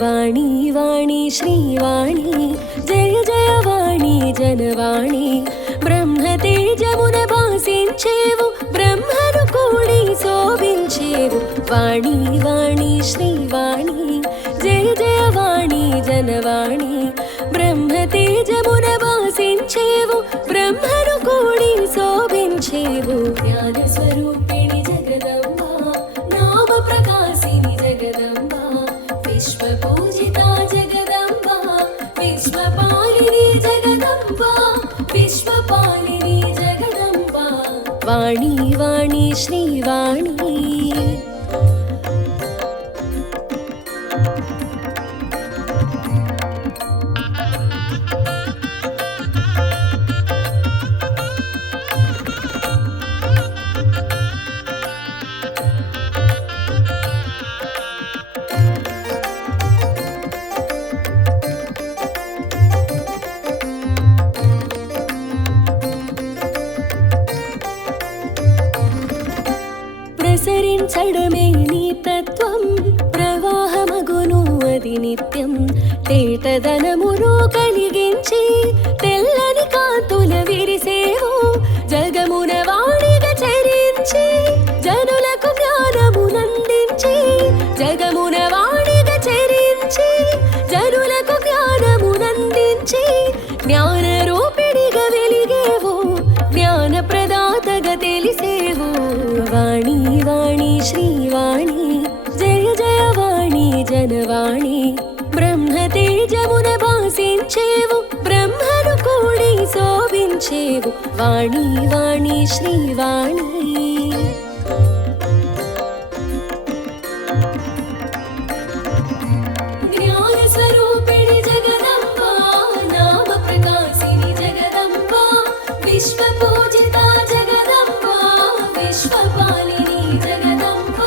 వాణి వాణి శ్రీవాణి జయ జయ వాణి జనవాణి బ్రహ్మతేజమున భాసించేవు బ్రహ్మను కూడి శోభించేవు వాణి వాణి శ్రీవాణి జయ జయ వాణి జనవాణి బ్రహ్మతేజమున భాసించేవు బ్రహ్మను కూడి శోభించేవు జ్ఞాన స్వరూపిణి జగదంబ నామ ప్రకాశిని జగదంబ విశ్వ పూజితా జగదంబ విశ్వపాలిని జగదంబ విశ్వపాలిని జగదంబ వాణి వాణి శ్రీవాణి ప్రసరించడమే నీ తత్వం ప్రవాహమగును అది నిత్యం తేటదనమును కలిగించి తెల్లని కాంతుల విరిసేవు జగమున వాణిగా చరించి జనులకు జ్ఞానమునందించి జగమున వాణిగా చరించి జనులకు జ్ఞానమునందించి జ్ఞాన రూపిణిగా వెలిగేవు జ్ఞాన ప్రదాతగా తెలిసేవు వాణి వాణి శ్రీవాణి జయ జయ వాణి జనవాణి బ్రహ్మతేజమున భాసించేవు బ్రహ్మను కూడి శోభించేవు వాణి వాణి శ్రీవాణి జ్ఞాన స్వరూపిణి జగదంబ నామ ప్రకాశిని జగదంబ విశ్వ పూజితా జగదంబ విశ్వపాలిని జగదంబ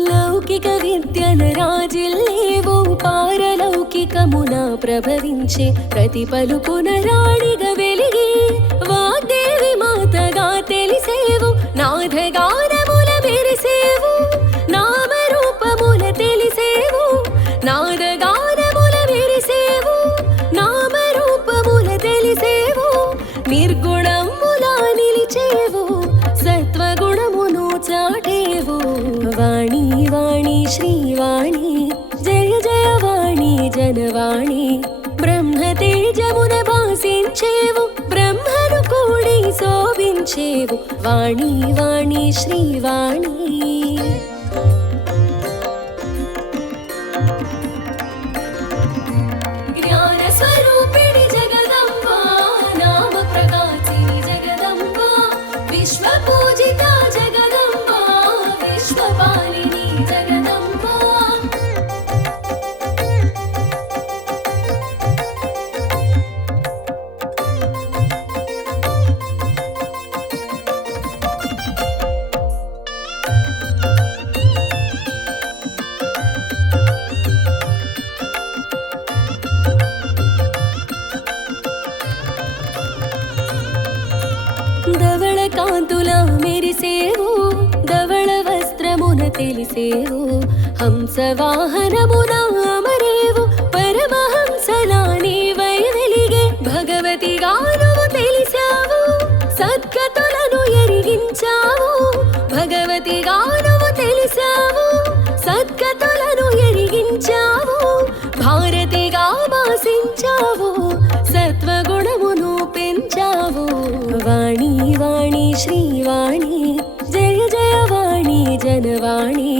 లౌకిక విద్యల రాజిల్లేవు పారలౌకికమున ప్రభవించే ప్రతి పలుకున రాణిగా వెలిగి వాగ్దేవి మాతగా తెలిసేవు నాదగానముల మెరిసేవు నామరూపముల తెలిసేవు నాదగానముల మెరిసేవు నామరూపముల తెలిసేవు నిర్గుణములా నిలిచేవు సత్వగుణమును చాటేవు వాణి వాణి శ్రీవాణి జయ జయ వాణి జనవాణి బ్రహ్మతేజమున భాసించేవు బ్రహ్మను కూడి శోభించేవు వాణి వాణి శ్రీవాణి జ్ఞాన స్వరూపిణి జగదంబ నామ ప్రకాశిని జగదంబ విశ్వ పూజితా జగదంబ విశ్వపాలిని జగదంబ ధవళ కాంతుల మెరిసేవు ధవళ వస్త్రమున తెలిసేవు హంస వాహనమున అమరేవు పరమహంసలా నీవై వెలిగే భగవతిగా నువ్వు తెలిసావు సద్గతులను ఎరిగించావు భగవతిగా నువ్వు తెలిసావు సద్గతులను ఎరిగించావు భారతిగా భాసించావు సత్వగుణమును పెంచావు వాణి వాణి శ్రీవాణి జయ జయ వాణి జనవాణి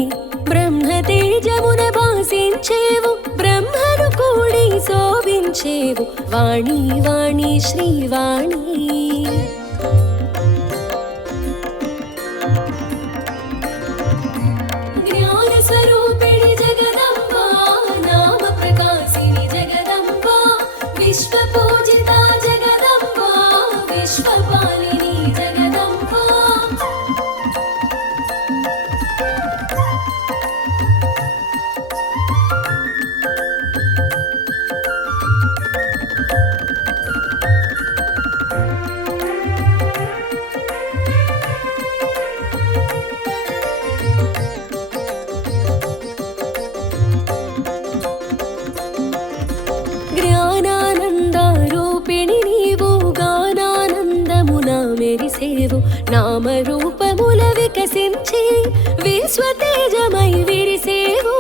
బ్రహ్మతేజమున భాసించేవు బ్రహ్మను కూడి శోభించేవు వాణి వాణి శ్రీవాణి జ్ఞాన స్వరూపిణి జగదంబ నామ ప్రకాశిని జగదంబ విశ్వ పూజితా జగదంబ విశ్వపాలిని నామరూపముల వికసించి విశ్వతేజమై విరిసేవు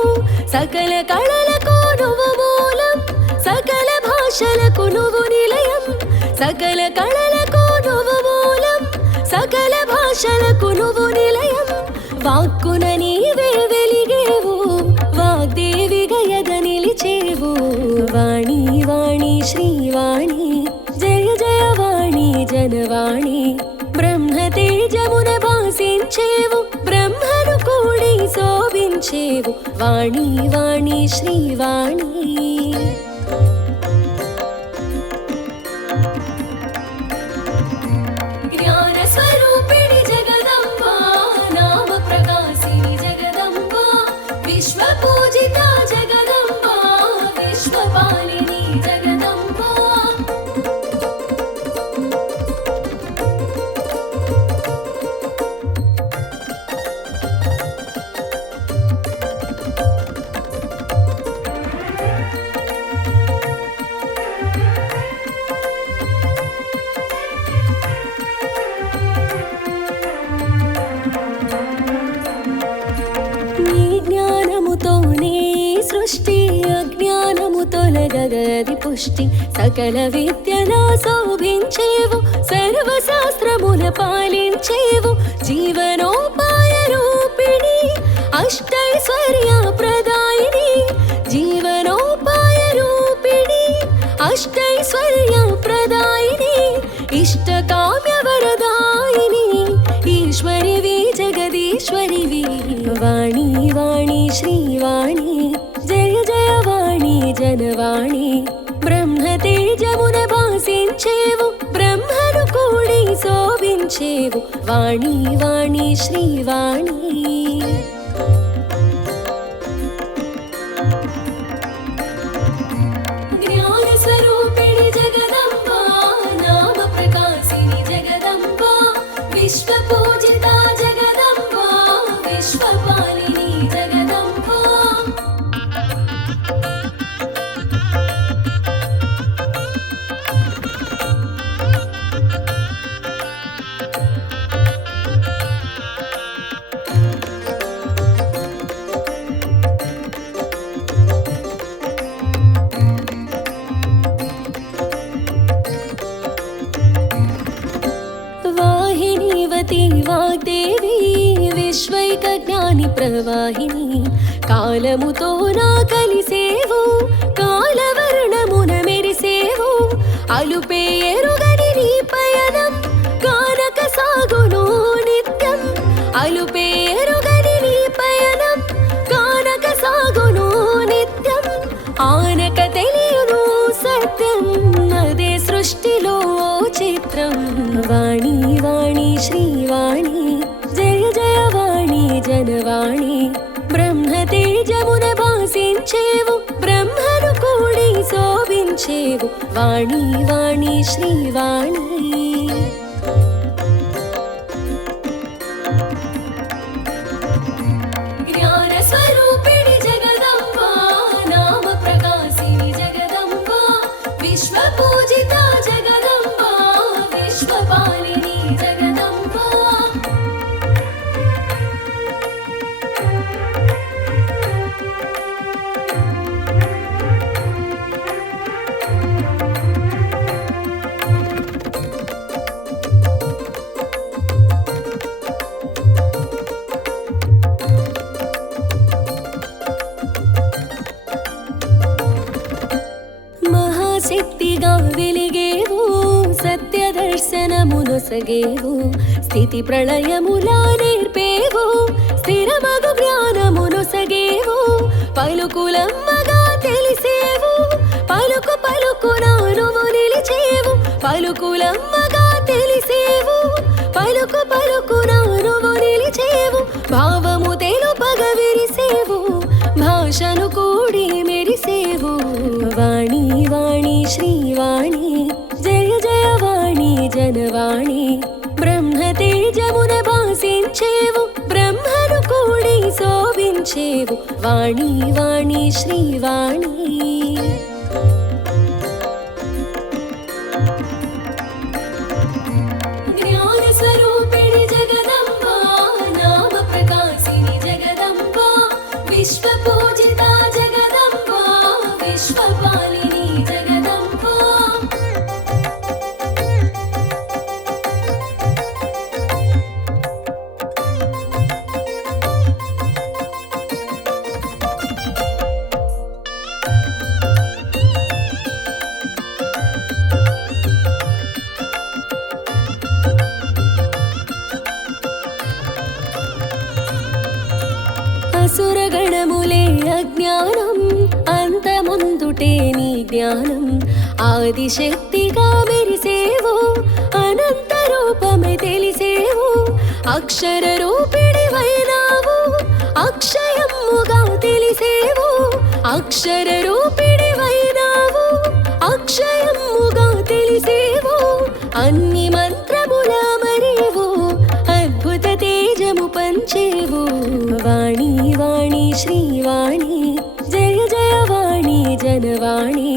సకల కళలకు నువ్వు మూలం సకల భాషలకు నువ్వు నిలయం సకల కళలకు నువ్వు మూలం సకల భాషలకు నువ్వు నిలయం వాక్కున నీవే వెలిగేవు వాగ్దేవి గయద నిలిచేవు వాణి వాణి శ్రీవాణి జయ జయ వాణి జనవాణి బ్రహ్మ తేజమున భాసించేవు బ్రహ్మను కూడి శోభించేవు వాణి వాణి శ్రీవాణి జ్ఞాన స్వరూపిణి జగదంబా నామ ప్రకాశిని జగదంబా విశ్వ పూజిత జగదంబా విశ్వపాలిని జగదంబా నీ జ్ఞానముతోనే సృష్టి అజ్ఞానము తొలగగది పుష్టి సకల విద్యలా శోభించేవు సర్వశాస్త్రముల పాలించేవు జీవనోపాయ రూపిణి అష్టైశ్వర్య ప్రదాయిని జీవనోపాయ రూపిణి అష్టైశ్వర్య ప్రదాయిని ఇష్టకామ్య వరదాయిని ఈశ్వరివి జగదీశ్వరివి వాణి వాణి శ్రీవాణి జయ జయ వాణి జనవాణి బ్రహ్మ తేజమున భాసించేవు బ్రహ్మను కూడి శోభించేవు వాణి వాణి శ్రీవాణి జ్ఞాన స్వరూపిణి జగదంబా నామ ప్రకాశిని జగదంబా విశ్వ పూజిత జగదంబా విశ్వపాలిని జగదంబా వాహినీవతి వాగ్దేవి విశ్వైక జ్ఞాని ప్రవాహిని కాలముతో నా కలిసేవు కాలవర్ణమున మెరిసేవు అలుపే ఎరుగని నీ పయనం కానక సాగును నిత్యం అలుపే ఎరుగని నీ పయనం కానక సాగును నిత్యం ఆనక తెలియను సత్యం అదే సృష్టిలో చిత్రం వాణి వాణి శ్రీవాణి జయ జయ వాణి జనవాణి బ్రహ్మ తేజమున భాసించేవు బ్రహ్మను కూడి శోభించేవు వాణి వాణి శ్రీవాణి జ్ఞాన స్వరూపిణి జగదంబా నామ ప్రకాశిని జగదంబా విశ్వ పూజిత జగదంబా విశ్వపాలిని జగదంబా మహాశక్తిగా వెలిగేవు సత్య దర్శనమునొసగేవు స్థితి ప్రళయములా నేర్పేవు స్థిరమగు జ్ఞానమునొసగేవు పలుకులమ్మగా తెలిసేవు పలుకు పలుకున నువ్వు నిలిచేవు పలుకులమ్మగా తెలిసేవు పలుకు పలుకున నువ్వు నిలిచేవు భావము తెలుపగ విరిసేవు భాషను కూడి మెరిసేవు వాణి వాణి శ్రీవాణి జయ జయ వాణి జనవాణి బ్రహ్మ తేజమున భాసించేవు బ్రహ్మను కూడి శోభించేవు వాణి వాణి శ్రీవాణి జ్ఞాన స్వరూపిణి విశ్వపాలిని జగదంబ అసురగణములే అజ్ఞానం అంతముందుటే నీ జ్ఞానం ఆదిశక్తిగా మెరిసేవు అనంత రూపమే తెలిసేవు అక్షర రూపిడివైనావు అక్షయముగా తెలిసేవు అక్షర రూపిడివైనావు అక్షయముగా తెలిసేవు అన్ని మంత్రముల మరేవు అద్భుత తేజము పంచేవు వాణి వాణి శ్రీవాణి జయ జయ వాణి జనవాణి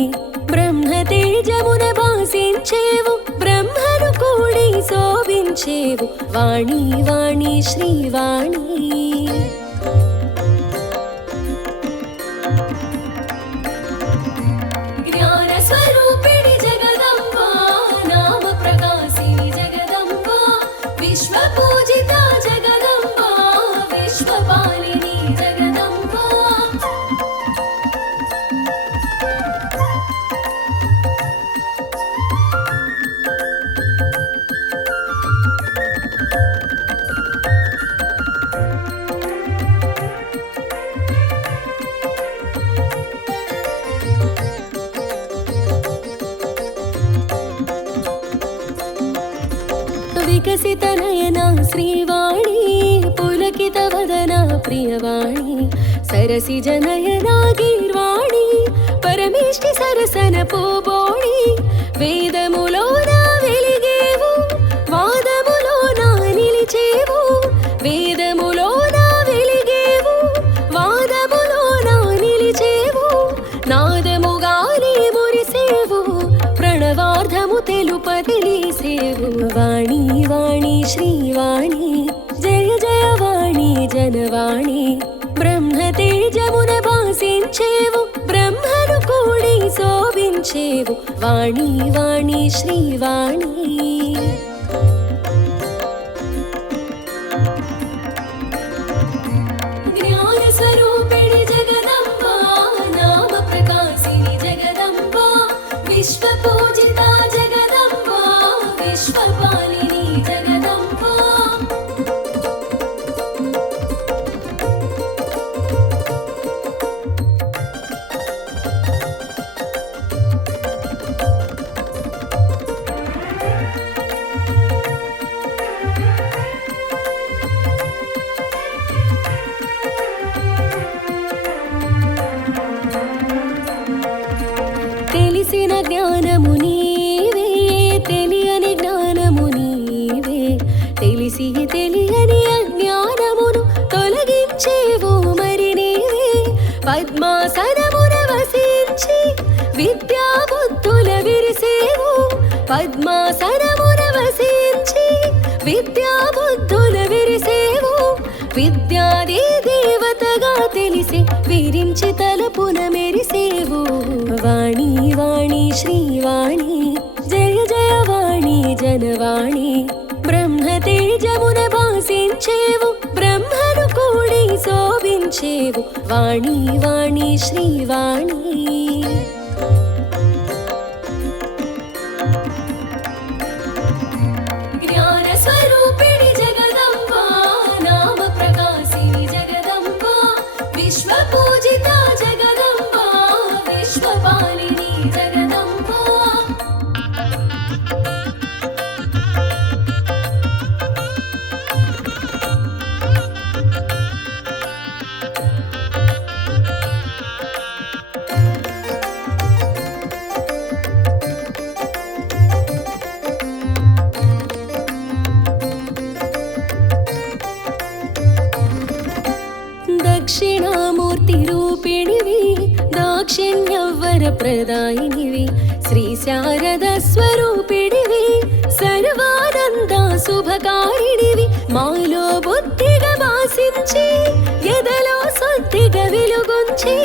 బ్రహ్మ తేజమున భాసించేవు బ్రహ్మను కూడి శోభించేవు వాణి వాణి శ్రీవాణి జ్ఞాన స్వరూపిణి జగదంబ నామ ప్రకాశిని జగదంబ విశ్వ పూజిత జగదంబ విశ్వపాలిని జగదంబ వికసిత నయన శ్రీవాణి పులకిత వదన ప్రియవాణి సరసిజ నయన గీర్వాణి పరమేష్టి సరసన పోబోణి వేదములోన వెలిగేవు వాదములోన నిలిచేవు వేదములోన వెలిగేవు వాదములోన నిలిచేవు నాదముగానే మురిసేవు ప్రణవార్ధము తెలుపదిలిసేవు వాణి వాణి శ్రీవాణి జయ జయ వాణి జనవాణి బ్రహ్మ తేజమున భాసించేవు బ్రహ్మను కూడి శోభించేవు వాణి వాణి శ్రీవాణి జ్ఞాన స్వరూపిణి జగదంబ నామ ప్రకాశిని జగదంబ విశ్వ పూజిత జగదంబ విశ్వపాలిని జగదంబ తెలిసిన జ్ఞానము నీవే తెలియని జ్ఞానము నీవే తెలిసి తెలియని అజ్ఞానమును తొలగించేవు మరి నీవే పద్మాసనమున వసించి విద్యా బుద్ధుల విరిసేవు పద్మాసనమున వసించి విద్యా బుద్ధుల విరిసేవు విద్యాది దేవతగా తెలిసి విరించి తలపున మెరిసేవు వాణి వాణి శ్రీవాణి జయ జయ వాణి జనవాణి బ్రహ్మ తేజమున భాసించేవు బ్రహ్మను కూడి శోభించేవు వాణి వాణి శ్రీవాణి జ్ఞాన స్వరూపిణి జగదంబ నామ ప్రకాశిని జగదంబ విశ్వ పూజిత జగదంబ విశ్వపాలిని జగదంబ దక్షిణామూర్తి రూపిణివి దాక్షిణ్యవర ప్రదాయినివి శ్రీ శారద స్వరూపిణివి సర్వానంద శుభకారిణివి మాలో బుద్ధిగా వాసించి ఎదలో శుద్ధిగా వెలుగుంచి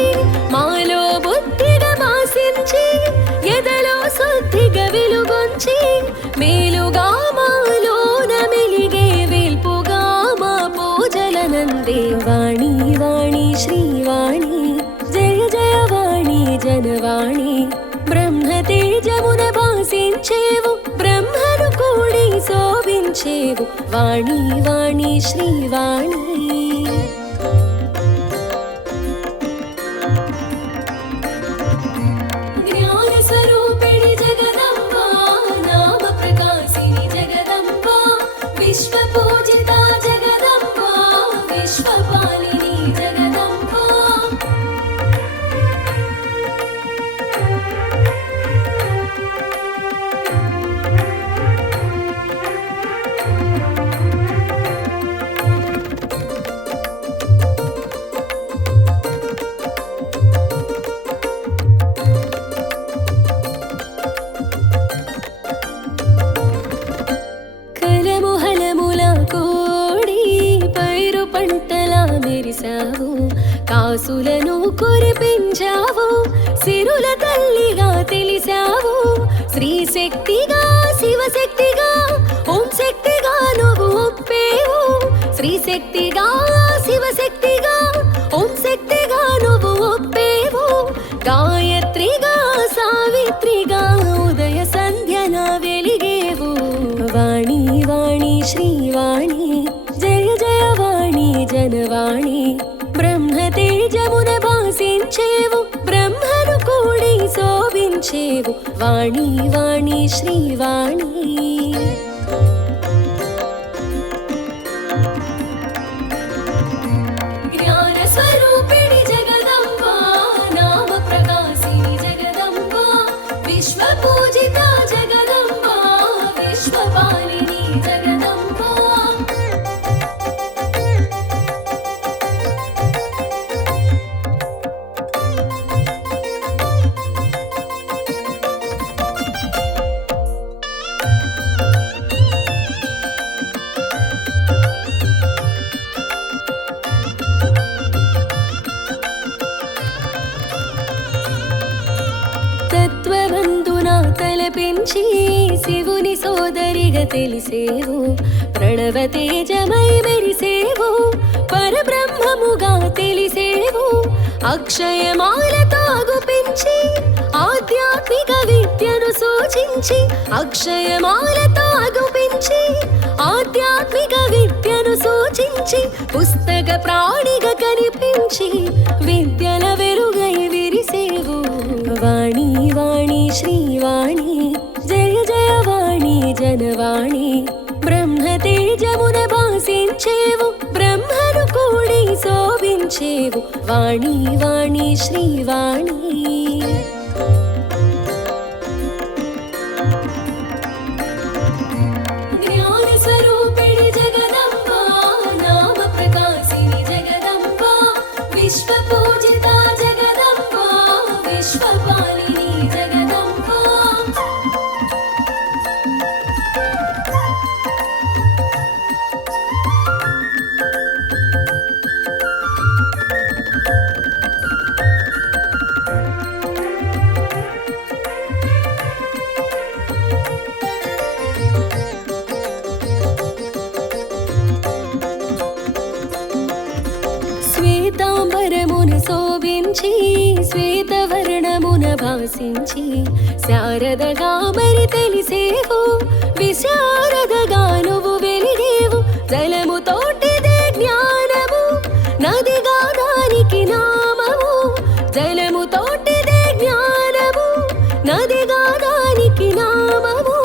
మాలో బుద్ధిగా వాసి భాసించేవు బ్రహ్మను కూడి శోభించేవు వాణి వాణి శ్రీవాణి జ్ఞాన స్వరూపిణి జగదంబ నామ ప్రకాశిని జగదంబ విశ్వ పూజిత జగదంబ విశ్వపాలిని జగదంబ మెరిసావు కాసులను కురిపించావు సిరుల తల్లిగా తెలిసావు శ్రీ శక్తిగా శివశక్తిగా ఓం శక్తిగా నువ్వు ఒప్పేవు శ్రీ శక్తిగా శివశక్తిగా ఓం శక్తిగా నువ్వు ఒప్పేవు గాయత్రిగా సావిత్రిగా ఉదయ సంధ్యన వెలిగేవు వాణి వాణి శ్రీవాణి జయ జయ వాణి జనవాణి బ్రహ్మ తేజమున భాసించేవు బ్రహ్మను కూడి శోభించేవు వాణి వాణి శ్రీవాణి జ్ఞాన స్వరూపిణి జగదంబ నామ ప్రకాశిని జగదంబ విశ్వ పూజిత జగదంబ విశ్వపాలిని జగదంబ తత్వబంధున తలపించి శివుని సోదరిగా తెలిసేవు ప్రణవ తేజమై మెరిసేవు పరబ్రహ్మముగా తెలిసేవు అక్షయమాలతో అగుపించి ఆధ్యాత్మిక విద్యను సూచించి అక్షయమాలతో అగుపించి ఆధ్యాత్మిక విద్యను సూచించి పుస్తక ప్రాణిగా కనిపించి విద్యల వెలుగై విరిసేవు వాణి వాణి శ్రీవాణి జయ జయ వాణి జనవాణి బ్రహ్మ తేజమున భాసించేవు బ్రహ్మను కూడి శోభించేవు వాణి వాణి శ్రీవాణి జ్ఞాన స్వరూపిణి జగదంబ నామ ప్రకాశిని జగదంబ విశ్వ పూజిత జగదంబ విశ్వపాలిని జగదంబ శ్వేతాంబరమున శోభించి శ్వేతవర్ణమున భాసించి శారదగా మరి తెలిసేవు విశారదగా నువ్వు వెలిగేవు జలము తోటిదే జ్ఞానము నదిగా దానికి నామము జలము తోటిదే జ్ఞానము నదిగా దానికి నామము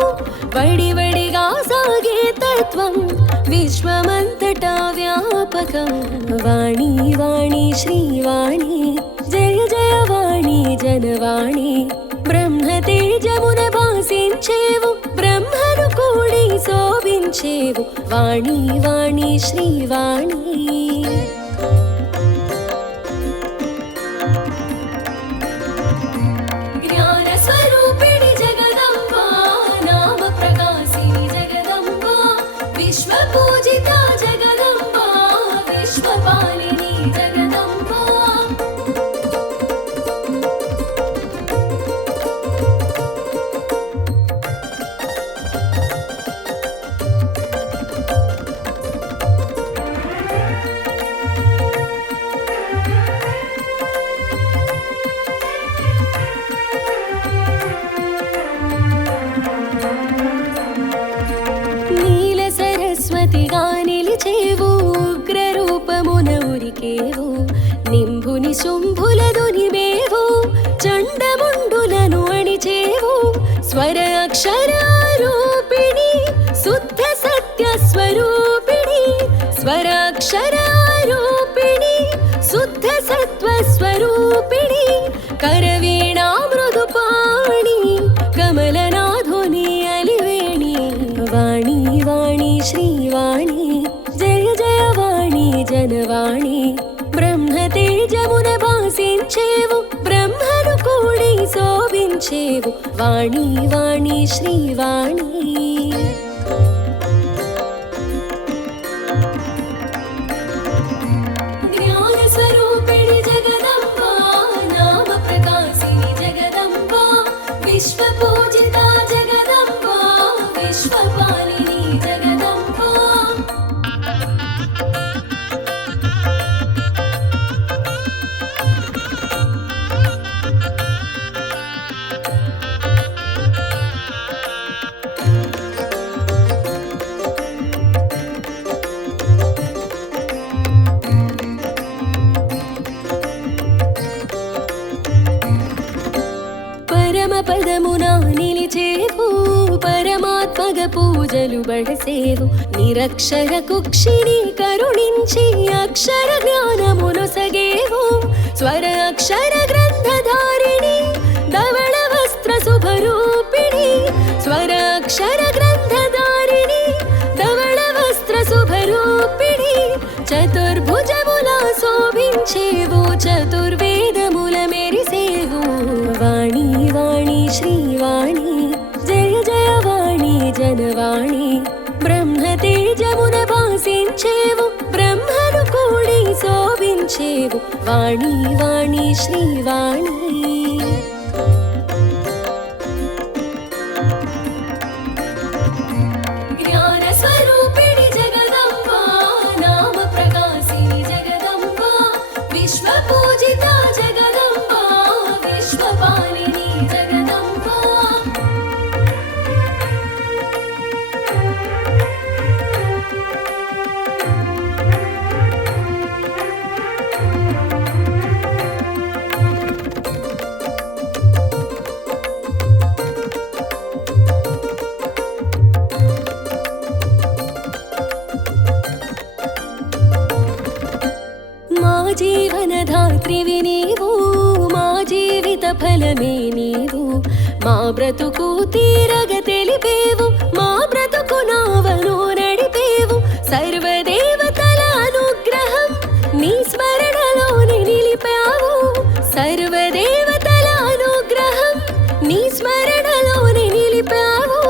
వడివడిగా సాగే తత్వం విశ్వమంతటా వ్యాపకం వాణి వాణి శ్రీవాణి జయ జయ వాణి జనవాణి బ్రహ్మ తేజమున భాసించేవు బ్రహ్మను కూడి శోభించేవు వాణి వాణి శ్రీవాణి జ్ఞాన స్వరూపిణి జగదంబ నామ ప్రకాశిని జగదంబ విశ్వ పూజిత జగదంబ విశ్వపాలిని జగదంబ శుంభులదునివేవు చండముండులను అణిచేవు స్వర అక్షరారూపిణి శుద్ధ సత్య స్వరూపిణి స్వర అక్షరారూపిణి శుద్ధ సత్వ స్వరూపిణి కరవీణా మృదుపాణి కమలనాధుని అలివేణి వాణి వాణి శ్రీవాణి జయ జయ వాణి జనవాణి బ్రహ్మతేజమున భాసించేవు బ్రహ్మను కూడి శోభించేవు వాణి వాణి శ్రీవాణి జ్ఞాన స్వరూపిణి జగదంబా నామ ప్రకాశిని జగదంబా విశ్వ పూజిత జగదంబా విశ్వపాలిని జగదంబా పరమ పదమున నిలిచేవు పరమాత్మగ పూజలు బడసేవు నిరక్షర కుక్షిని కరుణించి అక్షర జ్ఞానమును సగేవు స్వర అక్షర గ్రంథధారిణి ధవళ వస్త్ర శుభరూపిణి స్వర అక్షర గ్రంథధారిణి ధవళ వస్త్ర శుభరూపిణి చతుర్భుజముల శోభించేవు చతుర్వేదముల మెరిసేవు వాణి వాణి శ్రీవాణి జయ జయ వాణి జనవాణి బ్రహ్మతేజమున భాసించేవు బ్రహ్మను కూడి శోభించేవు వాణి వాణి శ్రీవాణి జ్ఞాన స్వరూపిణి జగదంబా నామ ప్రకాశిని జగదంబా విశ్వ పూజిత జగదంబా విశ్వపాలిని జగదంబా మా జీవనధాత్రివి నీవు మా జీవిత ఫలమే నీవు మా బ్రతుకు తీరగ తెలిపేవు మా బ్రతుకు నావను నడిపేవు సర్వదేవతల అనుగ్రహం నీ స్మరణలోని నిలిపావు సర్వదేవతల అనుగ్రహం నీ స్మరణలోని నిలిపావు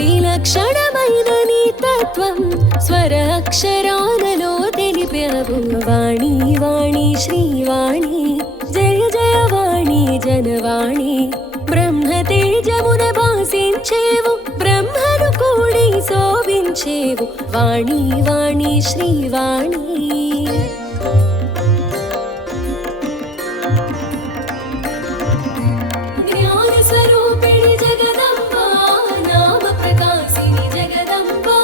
విలక్షణమైన నీ తత్వం స్వర అక్షరాలలో తెలిపావు వాణి వాణి శ్రీవాణి జయ జయ వాణి జనవాణి బ్రహ్మతేజమున భాసించేవు బ్రహ్మను కూడి శోభించేవు వాణి వాణి శ్రీవాణి జ్ఞాన స్వరూపిణి జగదంబా నామ ప్రకాశిని జగదంబా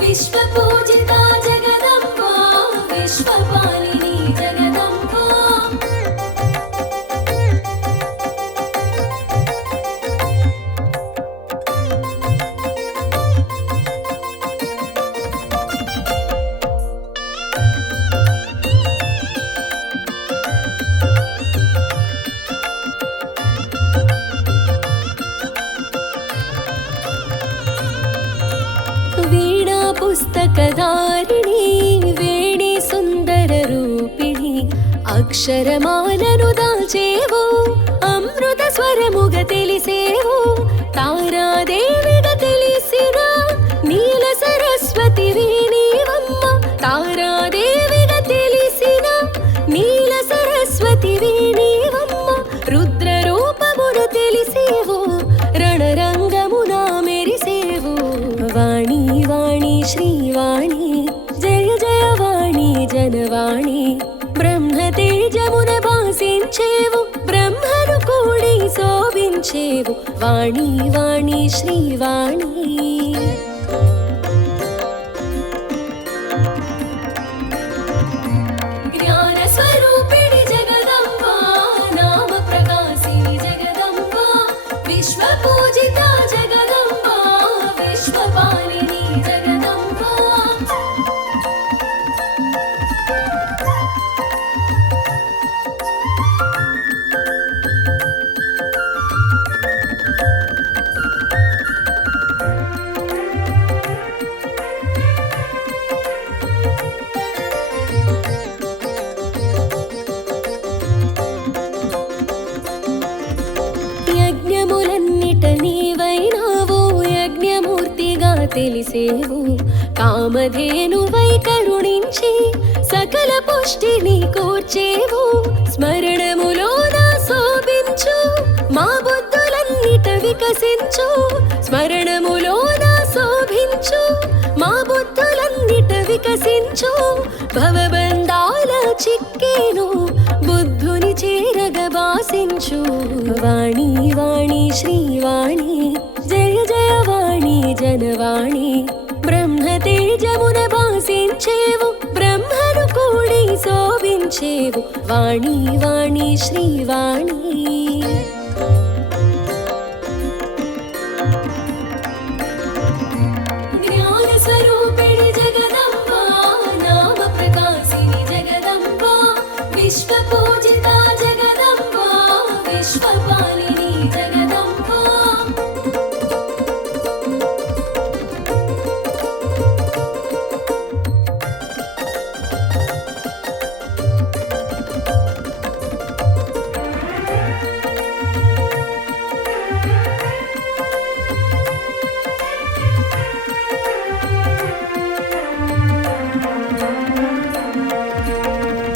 విశ్వ పూజిత జగదంబా విశ్వపాలిని జగదంబా వీణా పుస్తకధారిణి వేణి సుందర రూపిణి అక్షరమాలను దాల్చేవు అమృత స్వరముగ తెలిసేవు తారాదేవిగా తెలిసిన నీల సరస్వతివి నీవమ్మ తారాదేవిగా తెలిసిన నీల సరస్వతివి నీవమ్మ రుద్ర రూపమున తెలిసేవు రణరంగమున మెరిసేవు వాణి వాణి శ్రీవాణి జయ జయ వాణి జనవాణి బ్రహ్మతేజమున భాసించేవు బ్రహ్మను కూడి శోభించేవు వాణి వాణి శ్రీవాణి జ్ఞాన స్వరూపిణి జగదంబా యజ్ఞములన్నిట నీవైనావు యజ్ఞమూర్తిగా తెలిసేవు కామధేనువై కరుణించి సకల పుష్టిని కూర్చేవు స్మరణములోన శోభించు మా బుద్ధులన్నిట వికసించు స్మరణములోన శోభించు మా బుద్ధులన్నిట వికసించు భవబంధాల చిక్కేను బుద్ధుని చేరగబాసించు వాణి వాణి శ్రీవాణి జయ జయ వాణి జనవాణి బ్రహ్మ తేజమున భాసించేవు బ్రహ్మను కూడి శోభించేవు వాణి వాణి శ్రీవాణి జ్ఞాన స్వరూపిణి జగదంబ నామ ప్రకాశిని జగదంబ విశ్వ పూజిత జగదంబ విశ్వపాలిని జగదంబ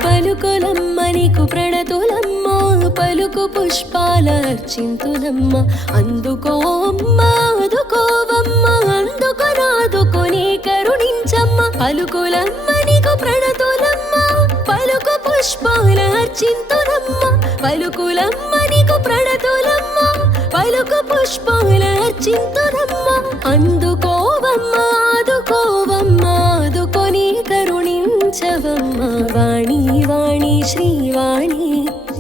పలుకులమ్మ నీకు ప్రణతులమ్మ పలుకు పుష్పాలర్చింతులమ్మ అందుకోమ్మ అందుకోవమ్మ అందుకొనాదుకొని కరుణించమ్మ పలుకులమ్మ నీకు ప్రణతులమ్మ పలుకు పుష్పాలర్చింతులమ్మ పలుకులమ్మ నీకు ప్రణతులమ్మ పలుకు పుష్పాలర్చింతులమ్మ అందుకోవమ్మ ఆదుకోవమ్మ ఆదుకొని కరుణించవమ్మ వాణి వాణి శ్రీవాణి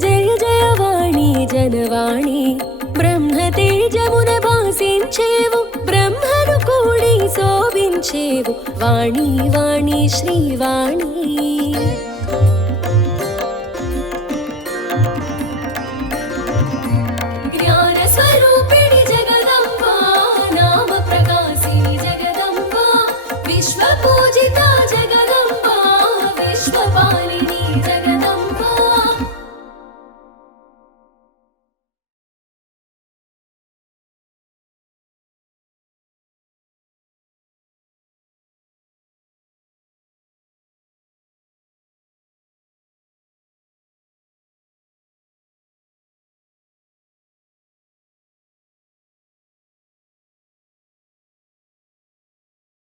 జయ జయ వాణి జనవాణి బ్రహ్మ తేజమున భాసించేవు బ్రహ్మను కూడి శోభించేవు వాణి వాణి శ్రీవాణి జ్ఞాన స్వరూపిణి జగదంబ నామ ప్రకాశిని జగదంబ విశ్వ పూజిత జగదంబ విశ్వపాలిని